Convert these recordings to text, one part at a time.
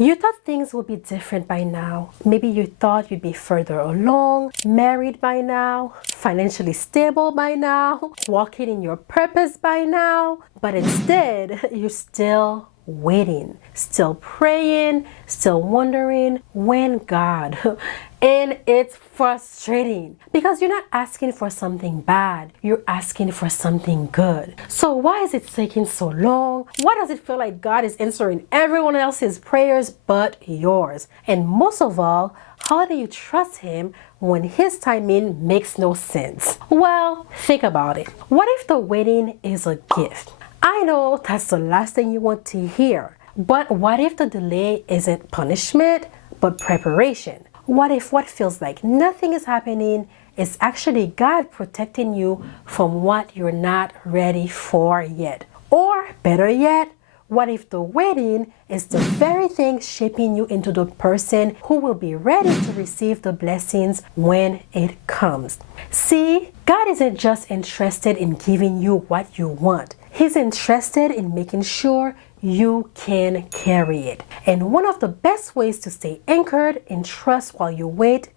You thought things would be different by now. Maybe you thought you'd be further along, married by now, financially stable by now, walking in your purpose by now, but instead, you're still waiting, still praying, still wondering when God. And it's frustrating because you're not asking for something bad, you're asking for something good. So why is it taking so long? Why does it feel like God is answering everyone else's prayers but yours? And most of all, how do you trust Him when His timing makes no sense? Well, think about it. What if the waiting is a gift? I know that's the last thing you want to hear, but what if the delay isn't punishment, but preparation? What if what feels like nothing is happening is actually God protecting you from what you're not ready for yet? Or better yet, what if the waiting is the very thing shaping you into the person who will be ready to receive the blessings when it comes? See, God isn't just interested in giving you what you want. He's interested in making sure you can carry it. And one of the best ways to stay anchored in trust while you wait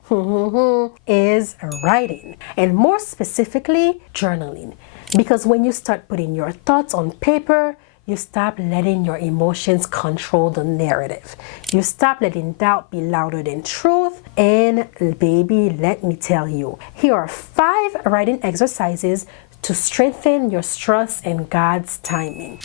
is writing, and more specifically, journaling. Because when you start putting your thoughts on paper, you stop letting your emotions control the narrative. You stop letting doubt be louder than truth. And baby, let me tell you, here are 5 writing exercises to strengthen your trust in God's timing.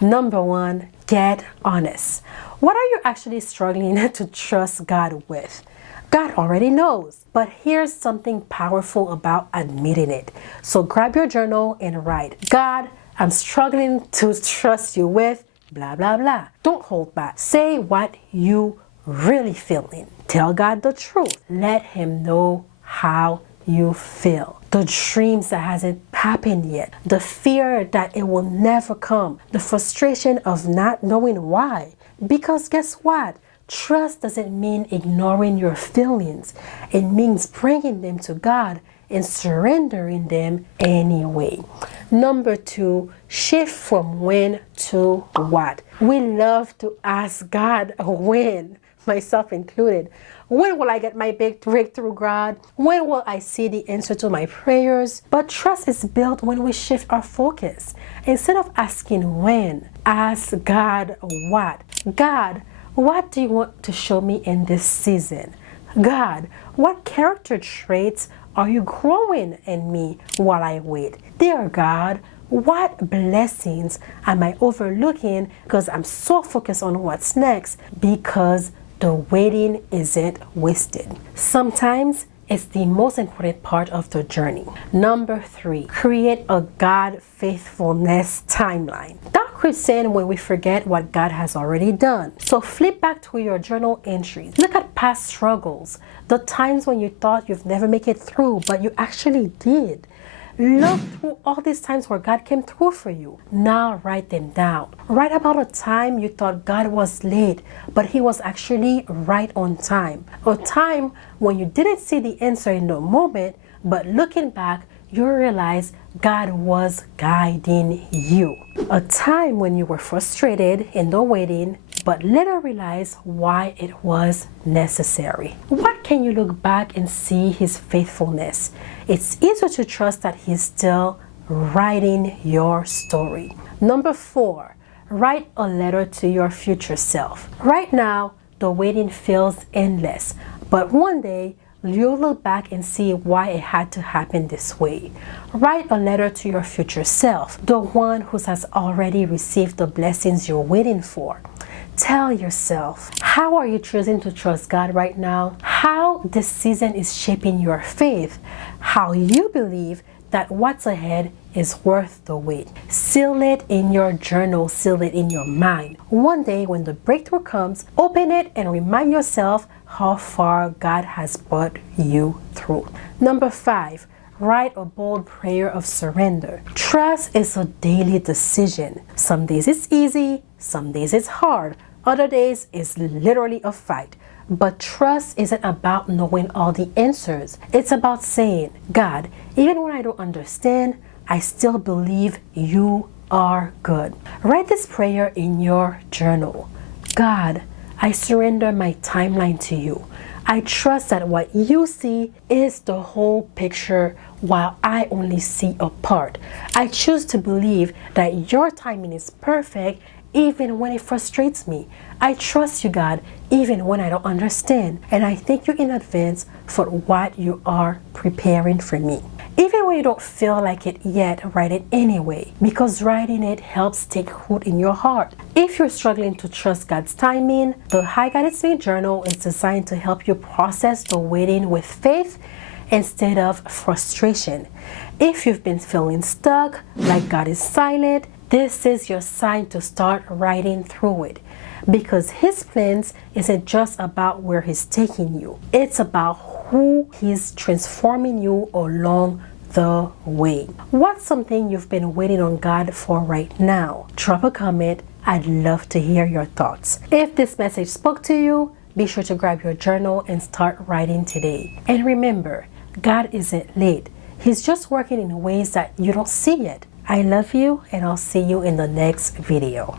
Number 1, get honest. What are you actually struggling to trust God with? God already knows, but here's something powerful about admitting it. So grab your journal and write, God, I'm struggling to trust you with blah, blah, blah. Don't hold back. Say what you really feeling. Tell God the truth. Let Him know how you feel. The dreams that hasn't happened yet. The fear that it will never come. The frustration of not knowing why. Because guess what? Trust doesn't mean ignoring your feelings. It means bringing them to God and surrendering them anyway. Number 2, shift from when to what. We love to ask God when, myself included. When will I get my big breakthrough, God? When will I see the answer to my prayers? But trust is built when we shift our focus. Instead of asking when, ask God what. God, what do you want to show me in this season? God, what character traits are you growing in me while I wait? Dear God, what blessings am I overlooking because I'm so focused on what's next? Because the waiting isn't wasted. Sometimes it's the most important part of the journey. Number 3, create a God faithfulness timeline. That creeps in when we forget what God has already done. So flip back to your journal entries. Look at past struggles, the times when you thought you'd never make it through, but you actually did. Look through all these times where God came through for you. Now write them down. Write about a time you thought God was late, but He was actually right on time. A time when you didn't see the answer in the moment, but looking back, you realize God was guiding you. A time when you were frustrated in the waiting, but later realize why it was necessary. What can you look back and see His faithfulness? It's easier to trust that He's still writing your story. Number 4, write a letter to your future self. Right now, the waiting feels endless, but one day, you'll look back and see why it had to happen this way. Write a letter to your future self, the one who has already received the blessings you're waiting for. Tell yourself, how are you choosing to trust God right now? How this season is shaping your faith? How you believe that what's ahead is worth the wait. Seal it in your journal, seal it in your mind. One day when the breakthrough comes, open it and remind yourself how far God has brought you through. Number 5, write a bold prayer of surrender. Trust is a daily decision. Some days it's easy, some days it's hard, other days it's literally a fight. But trust isn't about knowing all the answers. It's about saying, God, even when I don't understand, I still believe you are good. Write this prayer in your journal. God, I surrender my timeline to you. I trust that what you see is the whole picture while I only see a part. I choose to believe that your timing is perfect even when it frustrates me. I trust you, God, even when I don't understand. And I thank you in advance for what you are preparing for me. Even when you don't feel like it yet, write it anyway, because writing it helps take root in your heart. If you're struggling to trust God's timing, the I Got It Made Journal is designed to help you process the waiting with faith instead of frustration. If you've been feeling stuck, like God is silent, this is your sign to start writing through it. Because His plans isn't just about where He's taking you, it's about who He's transforming you along the way. What's something you've been waiting on God for right now? Drop a comment. I'd love to hear your thoughts. If this message spoke to you, be sure to grab your journal and start writing today. And remember, God isn't late. He's just working in ways that you don't see yet. I love you, and I'll see you in the next video.